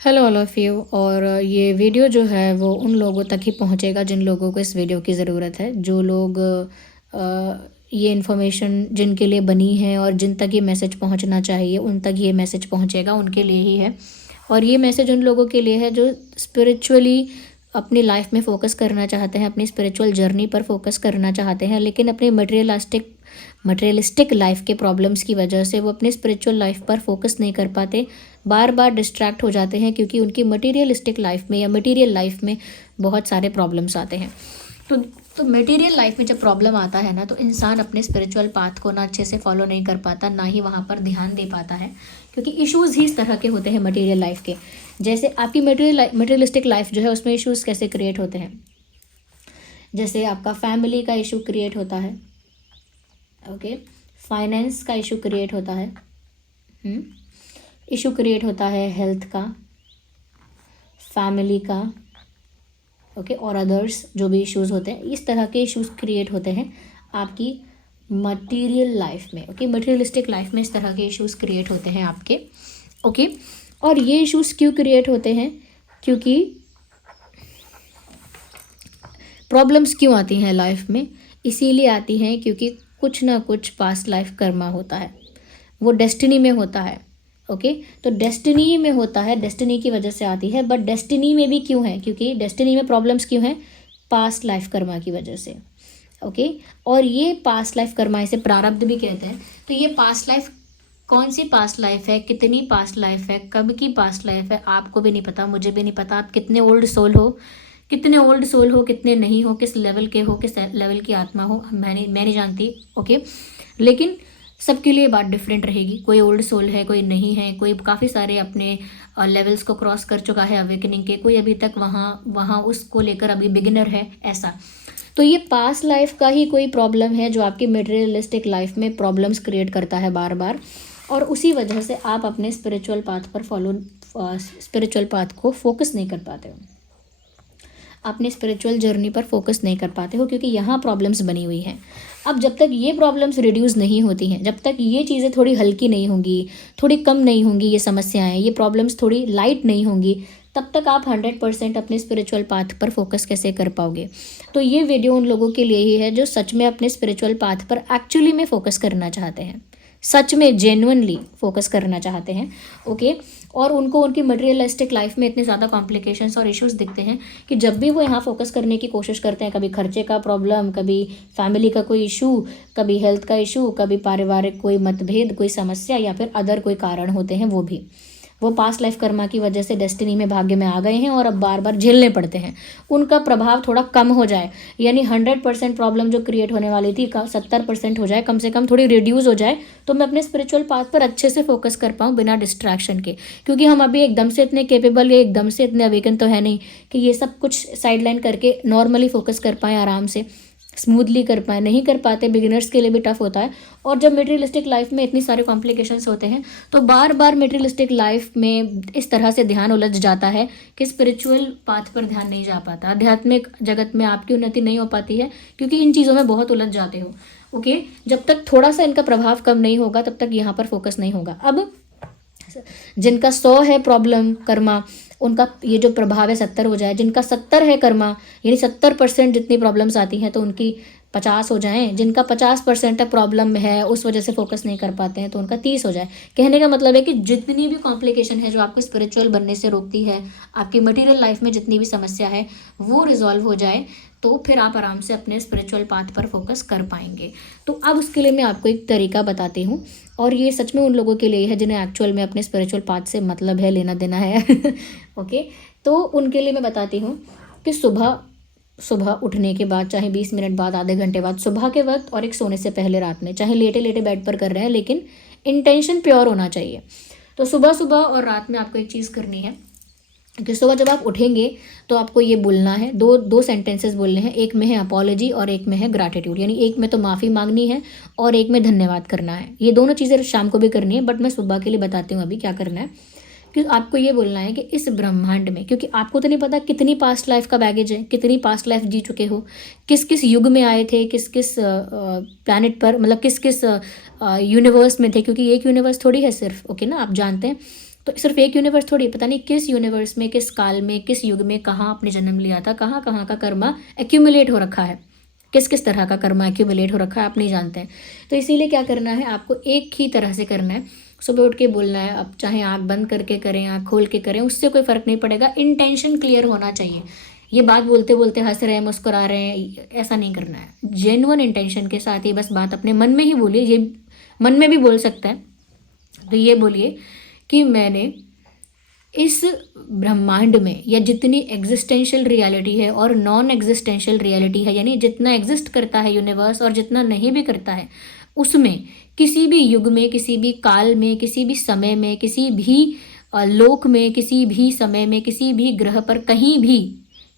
Hello all of you. और ये video जो है वो उन लोगों तक ही पहुंचेगा जिन लोगों को इस वीडियो की ज़रूरत है, जो लोग ये इन्फॉर्मेशन जिनके लिए बनी है और जिन तक ये मैसेज पहुंचना चाहिए उन तक ये मैसेज पहुंचेगा, उनके लिए ही है। और ये मैसेज उन लोगों के लिए है जो स्पिरिचुअली अपनी लाइफ में फ़ोकस करना चाहते हैं, अपनी स्पिरिचुअल जर्नी पर फोकस करना चाहते हैं, लेकिन अपनी मटेरियलिस्टिक लाइफ के प्रॉब्लम्स की वजह से वो अपनी स्पिरिचुअल लाइफ पर फोकस नहीं कर पाते, बार बार डिस्ट्रैक्ट हो जाते हैं क्योंकि उनकी मटेरियलिस्टिक लाइफ में या मटेरियल लाइफ में बहुत सारे प्रॉब्लम्स आते हैं। तो मटेरियल लाइफ में जब प्रॉब्लम आता है ना, तो इंसान अपने स्पिरिचुअल पाथ को ना अच्छे से फॉलो नहीं कर पाता, ना ही वहाँ पर ध्यान दे पाता है, क्योंकि इश्यूज़ ही इस तरह के होते हैं मटेरियल लाइफ के। जैसे आपकी मटेरियलिस्टिक लाइफ जो है उसमें इश्यूज़ कैसे क्रिएट होते हैं, जैसे आपका फैमिली का इशू क्रिएट होता है, ओके, फाइनेंस का इशू क्रिएट होता है, इशू क्रिएट होता है हेल्थ का, फैमिली का, ओके, और अदर्स जो भी इश्यूज़ होते हैं, इस तरह के इश्यूज़ क्रिएट होते हैं आपकी मटेरियल लाइफ में, ओके, मटेरियलिस्टिक लाइफ में इस तरह के इश्यूज़ क्रिएट होते हैं आपके, ओके। और ये इश्यूज़ क्यों क्रिएट होते हैं, क्योंकि प्रॉब्लम्स क्यों आती हैं लाइफ में, इसीलिए आती हैं क्योंकि कुछ ना कुछ पास्ट लाइफ कर्मा होता है, वो डेस्टिनी में होता है, ओके। तो डेस्टिनी में होता है, डेस्टिनी की वजह से आती है, बट डेस्टिनी में भी क्यों है, क्योंकि डेस्टिनी में प्रॉब्लम्स क्यों हैं, पास्ट लाइफ कर्मा की वजह से, ओके। और ये पास्ट लाइफ कर्मा, इसे प्रारब्ध भी कहते हैं। तो ये पास्ट लाइफ कौन सी पास्ट लाइफ है, कितनी पास्ट लाइफ है, कब की पास्ट लाइफ है, आपको भी नहीं पता, मुझे भी नहीं पता। आप कितने ओल्ड सोल हो, कितने नहीं हो, किस लेवल के हो, किस लेवल की आत्मा हो, मैं नहीं जानती, ओके। लेकिन सबके लिए बात डिफरेंट रहेगी, कोई ओल्ड सोल है, कोई नहीं है, कोई काफ़ी सारे अपने लेवल्स को क्रॉस कर चुका है अवेकनिंग के, कोई अभी तक वहाँ उसको लेकर अभी बिगिनर है, ऐसा। तो ये पास्ट लाइफ का ही कोई प्रॉब्लम है जो आपकी मटेरियलिस्टिक लाइफ में प्रॉब्लम्स क्रिएट करता है बार बार, और उसी वजह से आप अपने स्पिरिचुअल पाथ को फोकस नहीं कर पाते हो, अपने स्पिरिचुअल जर्नी पर फोकस नहीं कर पाते हो, क्योंकि यहाँ प्रॉब्लम्स बनी हुई हैं। अब जब तक ये प्रॉब्लम्स रिड्यूस नहीं होती हैं, जब तक ये चीज़ें थोड़ी हल्की नहीं होंगी, थोड़ी कम नहीं होंगी, ये समस्याएं, ये प्रॉब्लम्स थोड़ी लाइट नहीं होंगी, तब तक आप 100% अपने स्पिरिचुअल पाथ पर फोकस कैसे कर पाओगे। तो ये वीडियो उन लोगों के लिए ही है जो सच में अपने स्पिरिचुअल पाथ पर एक्चुअली में फोकस करना चाहते हैं, सच में जेन्युइनली फोकस करना चाहते हैं, ओके। और उनको उनकी मटेरियलिस्टिक लाइफ में इतने ज़्यादा कॉम्प्लिकेशंस और इश्यूज दिखते हैं कि जब भी वो यहाँ फोकस करने की कोशिश करते हैं, कभी खर्चे का प्रॉब्लम, कभी फैमिली का कोई इशू, कभी हेल्थ का इशू, कभी पारिवारिक कोई मतभेद, कोई समस्या, या फिर अदर कोई कारण होते हैं, वो पास्ट लाइफ कर्मा की वजह से डेस्टिनी में, भाग्य में आ गए हैं और अब बार बार झेलने पड़ते हैं। उनका प्रभाव थोड़ा कम हो जाए, यानी 100% प्रॉब्लम जो क्रिएट होने वाली थी 70% हो जाए, कम से कम थोड़ी रिड्यूस हो जाए, तो मैं अपने स्पिरिचुअल पाथ पर अच्छे से फोकस कर पाऊँ बिना डिस्ट्रैक्शन के। क्योंकि हम अभी एकदम से इतने केपेबल या एकदम से इतने अवेकन तो है नहीं कि ये सब कुछ साइडलाइन करके नॉर्मली फोकस कर पाएँ, आराम से स्मूथली कर पाए, नहीं कर पाते। बिगिनर्स के लिए भी टफ होता है। और जब मटेरियलिस्टिक लाइफ में इतनी सारे कॉम्प्लिकेशंस होते हैं, तो बार बार मटेरियलिस्टिक लाइफ में इस तरह से ध्यान उलझ जाता है कि स्पिरिचुअल पाथ पर ध्यान नहीं जा पाता, आध्यात्मिक जगत में आपकी उन्नति नहीं हो पाती है, क्योंकि इन चीज़ों में बहुत उलझ जाते हो, ओके। जब तक थोड़ा सा इनका प्रभाव कम नहीं होगा तब तक यहाँ पर फोकस नहीं होगा। अब जिनका 100 है प्रॉब्लम कर्मा, उनका ये जो प्रभाव है 70 हो जाए, जिनका 70 है कर्मा, यानी 70% जितनी प्रॉब्लम्स आती हैं तो उनकी 50 हो जाएं, जिनका 50% तक प्रॉब्लम है उस वजह से फोकस नहीं कर पाते हैं तो उनका 30 हो जाए। कहने का मतलब है कि जितनी भी कॉम्प्लिकेशन है जो आपको स्पिरिचुअल बनने से रोकती है, आपकी मटेरियल लाइफ में जितनी भी समस्या है वो रिजॉल्व हो जाए, तो फिर आप आराम से अपने स्पिरिचुअल पाथ पर फोकस कर पाएंगे। तो अब उसके लिए मैं आपको एक तरीका बताती हूँ, और ये सच में उन लोगों के लिए है जिन्हें एक्चुअल में अपने स्पिरिचुअल पाथ से मतलब है, लेना देना है ओके। तो उनके लिए मैं बताती हूँ कि सुबह उठने के बाद, चाहे 20 मिनट बाद, आधे घंटे बाद, सुबह के वक्त और एक सोने से पहले रात में, चाहे लेटे लेटे बेड पर कर रहे हैं, लेकिन इंटेंशन प्योर होना चाहिए। तो सुबह और रात में आपको एक चीज़ करनी है कि सुबह जब आप उठेंगे तो आपको ये बोलना है, दो सेंटेंसेस बोलने हैं, एक में है अपॉलॉजी और एक में है ग्रैटिट्यूड, यानी एक में तो माफ़ी मांगनी है और एक में धन्यवाद करना है। ये दोनों चीज़ें शाम को भी करनी है, बट मैं सुबह के लिए बताती हूँ अभी क्या करना है। कि आपको ये बोलना है कि इस ब्रह्मांड में, क्योंकि आपको तो नहीं पता कितनी पास्ट लाइफ का बैगेज है, कितनी पास्ट लाइफ जी चुके हो, किस किस युग में आए थे, किस किस प्लैनेट पर, मतलब किस किस यूनिवर्स में थे, क्योंकि एक यूनिवर्स थोड़ी है सिर्फ, ओके ना, आप जानते हैं। तो सिर्फ एक यूनिवर्स थोड़ी, पता नहीं किस यूनिवर्स में, किस काल में, किस युग में कहाँ आपने जन्म लिया था, कहाँ कहाँ का कर्मा एक्यूमुलेट हो रखा है, किस किस तरह का कर्मा एक्यूमुलेट हो रखा है आप नहीं जानते हैं। तो इसीलिए क्या करना है, आपको एक ही तरह से करना है, सुबह उठ के बोलना है। अब चाहे आँख बंद करके करें, आँख खोल के करें, उससे कोई फ़र्क नहीं पड़ेगा, इंटेंशन क्लियर होना चाहिए। ये बात बोलते बोलते हंस रहे हैं, मुस्कुरा रहे हैं, ऐसा नहीं करना है। जेन्युइन इंटेंशन के साथ ही बस बात अपने मन में ही बोलिए, ये मन में भी बोल सकता है। तो ये बोलिए कि मैंने इस ब्रह्मांड में, या जितनी एग्जिस्टेंशियल रियलिटी है और नॉन एग्जिस्टेंशियल रियलिटी है, यानी जितना एग्जिस्ट करता है यूनिवर्स और जितना नहीं भी करता है, उसमें किसी भी युग में, किसी भी काल में, किसी भी समय में, किसी भी लोक में, किसी भी समय में, किसी भी ग्रह पर, कहीं भी,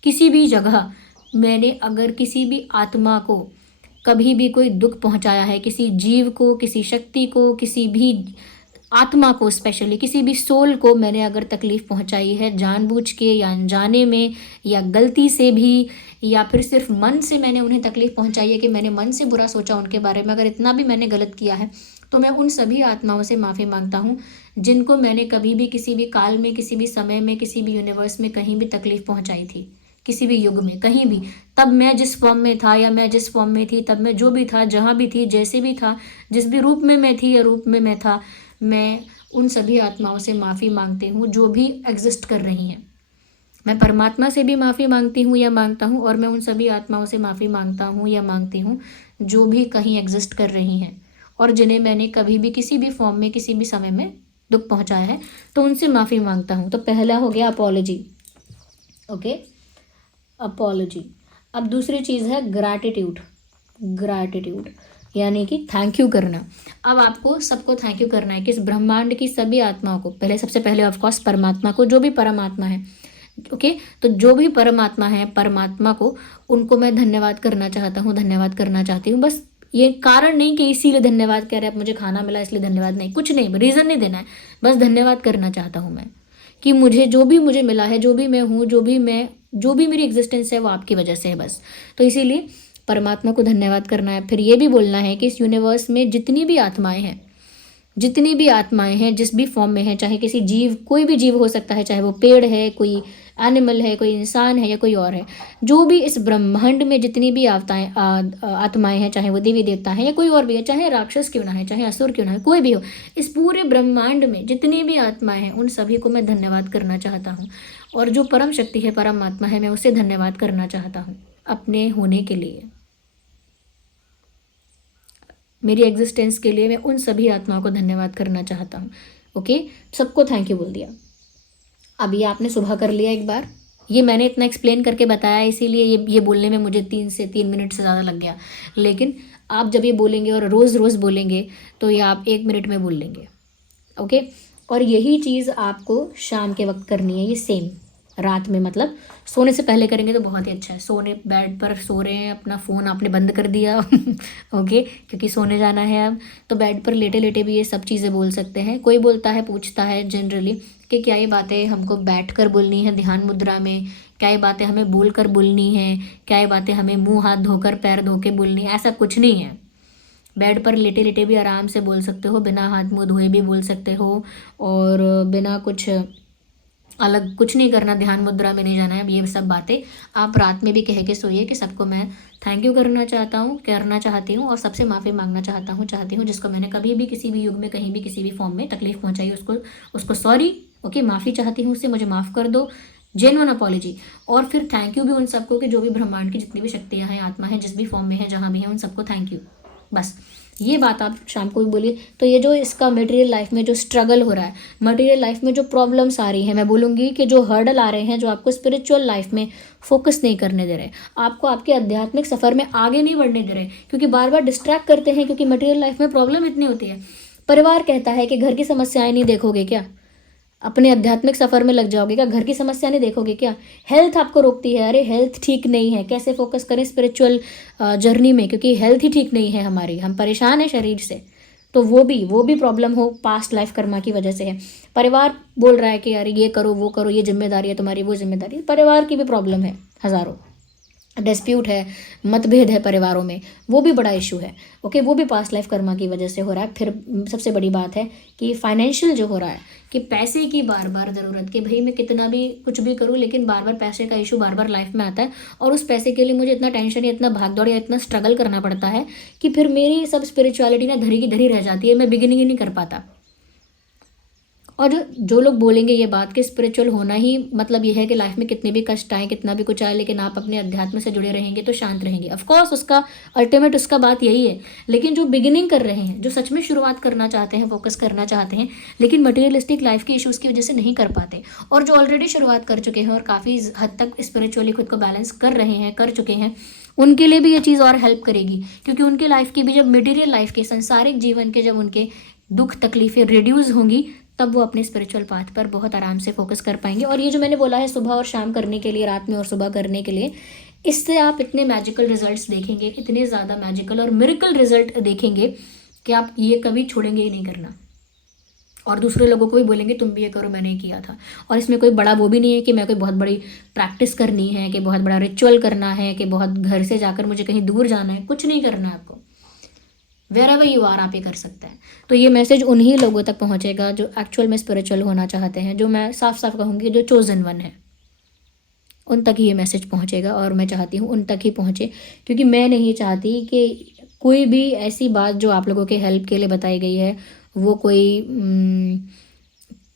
किसी भी जगह मैंने अगर किसी भी आत्मा को कभी भी कोई दुख पहुंचाया है, किसी जीव को, किसी शक्ति को, किसी भी आत्मा को, स्पेशली किसी भी सोल को मैंने अगर तकलीफ़ पहुंचाई है, जानबूझ के या अनजाने में या गलती से भी, या फिर सिर्फ मन से मैंने उन्हें तकलीफ़ पहुंचाई है कि मैंने मन से बुरा सोचा उनके बारे में, अगर इतना भी मैंने गलत किया है, तो मैं उन सभी आत्माओं से माफ़ी मांगता हूँ जिनको मैंने कभी भी, किसी भी काल में, किसी भी समय में, किसी भी यूनिवर्स में कहीं भी तकलीफ़ पहुँचाई थी, किसी भी युग में, कहीं भी। तब मैं जिस फॉर्म में था या मैं जिस फॉर्म में थी, तब मैं जो भी था, जहाँ भी थी, जैसे भी था, जिस भी रूप में मैं थी या रूप में मैं था, मैं उन सभी आत्माओं से माफ़ी मांगती हूँ जो भी एग्जिस्ट कर रही हैं। मैं परमात्मा से भी माफ़ी मांगती हूँ या मांगता हूँ, और मैं उन सभी आत्माओं से माफ़ी मांगता हूँ या मांगती हूँ जो भी कहीं एग्जिस्ट कर रही हैं और जिन्हें मैंने कभी भी, किसी भी फॉर्म में, किसी भी समय में दुख पहुँचाया है, तो उनसे माफ़ी मांगता हूँ। तो पहला हो गया अपॉलॉजी, ओके, अपॉलॉजी। अब दूसरी चीज़ है ग्रैटिट्यूड। ग्रैटिट्यूड यानी कि थैंक यू करना। अब आपको सबको थैंक यू करना है, कि इस ब्रह्मांड की सभी आत्माओं को, पहले सबसे पहले ऑफकोर्स परमात्मा को, जो भी परमात्मा है, ओके, तो जो भी परमात्मा है, परमात्मा को, उनको मैं धन्यवाद करना चाहता हूँ, धन्यवाद करना चाहती हूँ। बस ये कारण नहीं कि इसीलिए धन्यवाद कह रहे हैं, मुझे खाना मिला इसलिए धन्यवाद, नहीं, कुछ नहीं, रीज़न नहीं देना है, बस धन्यवाद करना चाहता हूँ मैं, कि मुझे जो भी मुझे मिला है, जो भी मैं हूँ, जो भी मेरी एग्जिस्टेंस है, वो आपकी वजह से है बस। तो इसीलिए परमात्मा को धन्यवाद करना है। फिर ये भी बोलना है कि इस यूनिवर्स में जितनी भी आत्माएं हैं, जितनी भी आत्माएं हैं, जिस भी फॉर्म में है, चाहे किसी जीव, कोई भी जीव हो सकता है, चाहे वो पेड़ है, कोई एनिमल है, कोई इंसान है या कोई और है, जो भी इस ब्रह्मांड में जितनी भी आत्माएं हैं, चाहे वो देवी देवता हैं या कोई और भी है, चाहे राक्षस क्यों ना है, चाहे असुर क्यों ना है, कोई भी हो, इस पूरे ब्रह्मांड में जितनी भी आत्माएं हैं, उन सभी को मैं धन्यवाद करना चाहता हूँ। और जो परम शक्ति है, परमात्मा है, मैं उसे धन्यवाद करना चाहता हूँ अपने होने के लिए, मेरी एग्जिस्टेंस के लिए। मैं उन सभी आत्माओं को धन्यवाद करना चाहता हूँ। ओके, सबको थैंक यू बोल दिया। अब ये आपने सुबह कर लिया एक बार, ये मैंने इतना एक्सप्लेन करके बताया, इसीलिए ये बोलने में मुझे 3 मिनट से ज़्यादा लग गया, लेकिन आप जब ये बोलेंगे और रोज़ रोज़ बोलेंगे तो ये आप 1 मिनट में बोल लेंगे। ओके, और यही चीज़ आपको शाम के वक्त करनी है, ये सेम रात में, मतलब सोने से पहले करेंगे तो बहुत ही अच्छा है। सोने, बेड पर सो रहे हैं, अपना फ़ोन आपने बंद कर दिया ओके, क्योंकि सोने जाना है अब, तो बेड पर लेटे लेटे भी ये सब चीज़ें बोल सकते हैं। कोई बोलता है, पूछता है जनरली कि क्या ये बातें हमको बैठ कर बोलनी है ध्यान मुद्रा में, क्या ये बातें हमें बोल कर बोलनी है, क्या ये बातें हमें मुँह हाथ धोकर पैर धो के बोलनी है? ऐसा कुछ नहीं है। बेड पर लेटे लेटे भी आराम से बोल सकते हो, बिना हाथ मुँह धोए भी बोल सकते हो, और बिना कुछ अलग कुछ नहीं करना, ध्यान मुद्रा में नहीं जाना है। ये सब बातें आप रात में भी कह के सोइए कि सबको मैं थैंक यू करना चाहती हूँ और सबसे माफ़ी मांगना चाहती हूँ जिसको मैंने कभी भी, किसी भी युग में, कहीं भी, किसी भी फॉर्म में तकलीफ़ पहुँचाई, उसको सॉरी, ओके, माफ़ी चाहती हूँ उससे, मुझे माफ़ कर दो, जेन्युइन अपॉलॉजी। और फिर थैंक यू भी उन सबको कि जो भी ब्रह्मांड की जितनी भी शक्तियाँ हैं, आत्मा है, जिस भी फॉर्म में है, जहाँ भी हैं, उन सबको थैंक यू। बस ये बात आप शाम को भी बोलिए। तो ये जो इसका मटेरियल लाइफ में जो स्ट्रगल हो रहा है, मटेरियल लाइफ में जो प्रॉब्लम्स आ रही हैं, मैं बोलूँगी कि जो हर्डल आ रहे हैं, जो आपको स्पिरिचुअल लाइफ में फोकस नहीं करने दे रहे, आपको आपके आध्यात्मिक सफ़र में आगे नहीं बढ़ने दे रहे, क्योंकि बार बार डिस्ट्रैक्ट करते हैं, क्योंकि मटेरियल लाइफ में प्रॉब्लम इतनी होती है। परिवार कहता है कि घर की समस्याएं नहीं देखोगे क्या, अपने आध्यात्मिक सफ़र में लग जाओगे क्या, घर की समस्या नहीं देखोगे क्या? हेल्थ आपको रोकती है, अरे हेल्थ ठीक नहीं है, कैसे फोकस करें स्पिरिचुअल जर्नी में, क्योंकि हेल्थ ही ठीक नहीं है हमारी, हम परेशान हैं शरीर से, तो वो भी प्रॉब्लम हो पास्ट लाइफ कर्मा की वजह से है। परिवार बोल रहा है कि अरे ये करो, वो करो, ये जिम्मेदारी है तुम्हारी, वो जिम्मेदारी है, परिवार की भी प्रॉब्लम है, हज़ारों डिस्प्यूट है, मतभेद है परिवारों में, वो भी बड़ा इशू है। ओके, वो भी पास्ट लाइफ कर्मा की वजह से हो रहा है। फिर सबसे बड़ी बात है कि फाइनेंशियल जो हो रहा है, कि पैसे की बार बार ज़रूरत, कि भाई मैं कितना भी कुछ भी करूँ लेकिन बार बार पैसे का इशू बार बार लाइफ में आता है, और उस पैसे के लिए मुझे इतना टेंशन या इतना भागदौड़ या इतना स्ट्रगल करना पड़ता है कि फिर मेरी सब स्पिरिचुअलिटी ना धरी की धरी रह जाती है, मैं बिगिनिंग ही नहीं कर पाता। और जो लोग बोलेंगे ये बात कि स्पिरिचुअल होना ही मतलब ये है कि लाइफ में कितने भी कष्ट आए, कितना भी कुछ आए, लेकिन आप अपने अध्यात्म से जुड़े रहेंगे तो शांत रहेंगे, ऑफ कोर्स उसका अल्टीमेट उसका बात यही है। लेकिन जो बिगिनिंग कर रहे हैं, जो सच में शुरुआत करना चाहते हैं, फोकस करना चाहते हैं, लेकिन मटेरियलिस्टिक लाइफ के इश्यूज़ की वजह से नहीं कर पाते, और जो ऑलरेडी शुरुआत कर चुके हैं और काफ़ी हद तक स्पिरिचुअली खुद को बैलेंस कर रहे हैं, कर चुके हैं, उनके लिए भी ये चीज़ और हेल्प करेगी। क्योंकि उनके लाइफ की भी जब मटेरियल लाइफ के, सांसारिक जीवन के जब उनके दुख तकलीफ़ें रिड्यूस होंगी, तब वो अपने स्पिरिचुअल पाथ पर बहुत आराम से फोकस कर पाएंगे। और ये जो मैंने बोला है सुबह और शाम करने के लिए, रात में और सुबह करने के लिए, इससे आप इतने मैजिकल रिजल्ट्स देखेंगे, इतने ज़्यादा मैजिकल और मिरेकल रिजल्ट देखेंगे कि आप ये कभी छोड़ेंगे ही नहीं करना। और दूसरे लोगों को भी बोलेंगे तुम भी ये करो, मैंने किया था। और इसमें कोई बड़ा वो भी नहीं है कि मैं कोई बहुत बड़ी प्रैक्टिस करनी है, कि बहुत बड़ा रिचुअल करना है, कि बहुत घर से जाकर मुझे कहीं दूर जाना है, कुछ नहीं करना है आपको। वेरेवर यू आर आप ये कर सकते हैं। तो ये मैसेज उन्हीं लोगों तक पहुंचेगा जो एक्चुअल में स्पिरिचुअल होना चाहते हैं, जो मैं साफ साफ कहूँगी जो चोजन वन है, उन तक ही ये मैसेज पहुंचेगा। और मैं चाहती हूँ उन तक ही पहुँचे, क्योंकि मैं नहीं चाहती कि कोई भी ऐसी बात जो आप लोगों के हेल्प के लिए बताई गई है वो कोई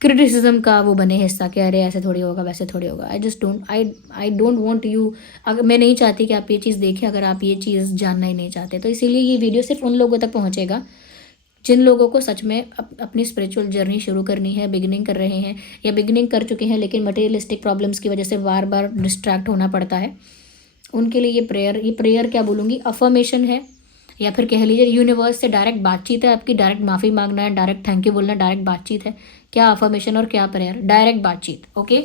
क्रिटिसिज्म का वो बने हिस्सा कि अरे ऐसे थोड़ी होगा, वैसे थोड़ी होगा। आई डोंट वांट यू, अगर मैं नहीं चाहती कि आप ये चीज़ देखें अगर आप ये चीज़ जानना ही नहीं चाहते। तो इसीलिए ये वीडियो सिर्फ उन लोगों तक पहुंचेगा जिन लोगों को सच में अपनी स्पिरिचुअल जर्नी शुरू करनी है, बिगिनिंग कर रहे हैं या बिगिनिंग कर चुके हैं, लेकिन मटेरियलिस्टिक प्रॉब्लम्स की वजह से बार बार डिस्ट्रैक्ट होना पड़ता है। उनके लिए ये प्रेयर क्या बोलूँगी, अफर्मेशन है, या फिर कह लीजिए यूनिवर्स से डायरेक्ट बातचीत है आपकी। डायरेक्ट माफ़ी मांगना है, डायरेक्ट थैंक यू बोलना, डायरेक्ट बातचीत है। क्या अफर्मेशन और क्या प्रेयर, डायरेक्ट बातचीत। ओके,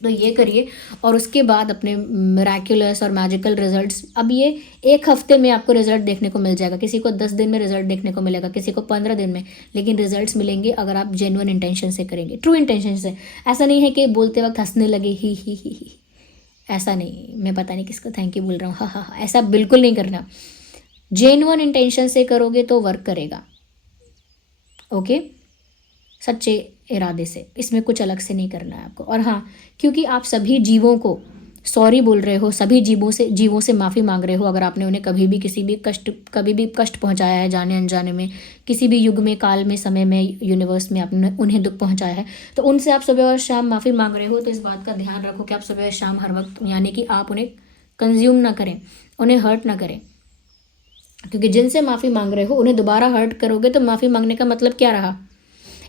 तो ये करिए और उसके बाद अपने मिराक्युलस और मैजिकल रिजल्ट्स, अब ये 1 हफ्ते में आपको रिजल्ट देखने को मिल जाएगा, किसी को 10 दिन में रिजल्ट देखने को मिलेगा, किसी को 15 दिन में, लेकिन रिजल्ट्स मिलेंगे अगर आप जेन्युइन इंटेंशन से करेंगे, ट्रू इंटेंशन से। ऐसा नहीं है कि बोलते वक्त हंसने लगे ही, ऐसा नहीं, मैं पता नहीं किसको थैंक यू बोल रहा हूँ, हाँ, ऐसा बिल्कुल नहीं करना। जेन्युइन इंटेंशन से करोगे तो वर्क करेगा। ओके, सच्चे इरादे से, इसमें कुछ अलग से नहीं करना है आपको। और हाँ, क्योंकि आप सभी जीवों को सॉरी बोल रहे हो, सभी जीवों से माफ़ी मांग रहे हो अगर आपने उन्हें कभी भी कभी भी कष्ट पहुंचाया है, जाने अनजाने में, किसी भी युग में, काल में, समय में, यूनिवर्स में आपने उन्हें दुख पहुंचाया है, तो उनसे आप सुबह और शाम माफ़ी मांग रहे हो। तो इस बात का ध्यान रखो कि आप सुबह और शाम हर वक्त, यानी कि आप उन्हें कंज्यूम ना करें, उन्हें हर्ट ना करें। क्योंकि जिनसे माफ़ी मांग रहे हो उन्हें दोबारा हर्ट करोगे तो माफ़ी मांगने का मतलब क्या रहा।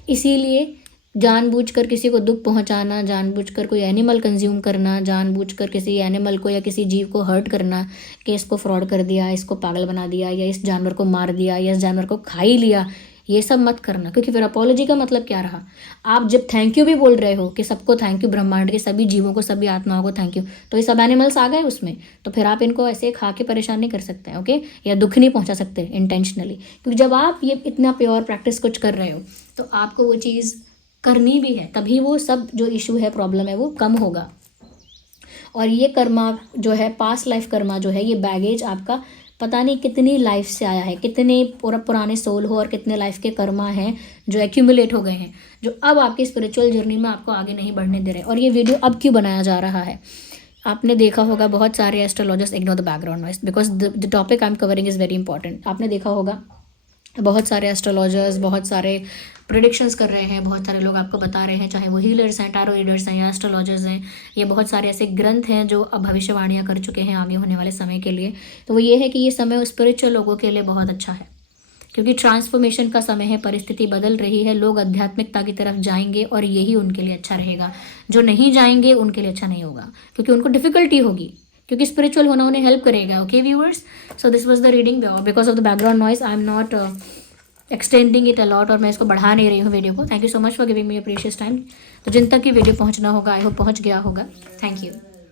इसीलिए जानबूझकर किसी को दुख पहुंचाना, जानबूझकर कोई एनिमल कंज्यूम करना, जानबूझकर किसी एनिमल को या किसी जीव को हर्ट करना कि इसको फ्रॉड कर दिया, इसको पागल बना दिया, या इस जानवर को मार दिया, या इस जानवर को खा ही लिया, ये सब मत करना। क्योंकि फिर अपॉलॉजी का मतलब क्या रहा। आप जब थैंक यू भी बोल रहे हो कि सबको थैंक यू, ब्रह्मांड के सभी जीवों को, सभी आत्माओं को थैंक यू, तो ये सब एनिमल्स आ गए उसमें, तो फिर आप इनको ऐसे खा के परेशान नहीं कर सकते हैं। ओके, या दुख नहीं पहुंचा सकते इंटेंशनली। क्योंकि जब आप ये इतना प्योर प्रैक्टिस कुछ कर रहे हो तो आपको वो चीज़ करनी भी है, तभी वो सब जो इशू है, प्रॉब्लम है, वो कम होगा। और ये कर्मा जो है, पास्ट लाइफ कर्मा जो है, ये बैगेज आपका पता नहीं कितनी लाइफ से आया है, कितने पुराने सोल हो और कितने लाइफ के कर्मा हैं जो एक्यूमुलेट हो गए हैं, जो अब आपकी स्पिरिचुअल जर्नी में आपको आगे नहीं बढ़ने दे रहे। और ये वीडियो अब क्यों बनाया जा रहा है, आपने देखा होगा बहुत सारे astrologers ignore the background noise because the topic I am covering is very important. आपने देखा होगा बहुत सारे एस्ट्रोलॉजर्स बहुत सारे प्रेडिक्शंस कर रहे हैं, बहुत सारे लोग आपको बता रहे हैं, चाहे वो हीलर्स हैं, टैरो रीडर्स हैं या एस्ट्रोलॉजर्स हैं, ये बहुत सारे ऐसे ग्रंथ हैं जो अब भविष्यवाणियाँ कर चुके हैं आगे होने वाले समय के लिए। तो वो ये है कि ये समय स्पिरिचुअल लोगों के लिए बहुत अच्छा है, क्योंकि ट्रांसफॉर्मेशन का समय है, परिस्थिति बदल रही है, लोग आध्यात्मिकता की तरफ जाएंगे और यही उनके लिए अच्छा रहेगा। जो नहीं जाएंगे उनके लिए अच्छा नहीं होगा, क्योंकि उनको डिफिकल्टी होगी, क्योंकि स्पिरिचुअल होना उन्हें हेल्प करेगा। Okay viewers, so this was the reading. Because of the background noise I am not extending it a lot, और मैं इसको बढ़ा नहीं रही हूँ वीडियो को। Thank you so much for giving me your precious time. तो जिन तक की वीडियो पहुँचना होगा, आई होप पहुँच गया होगा। Thank you.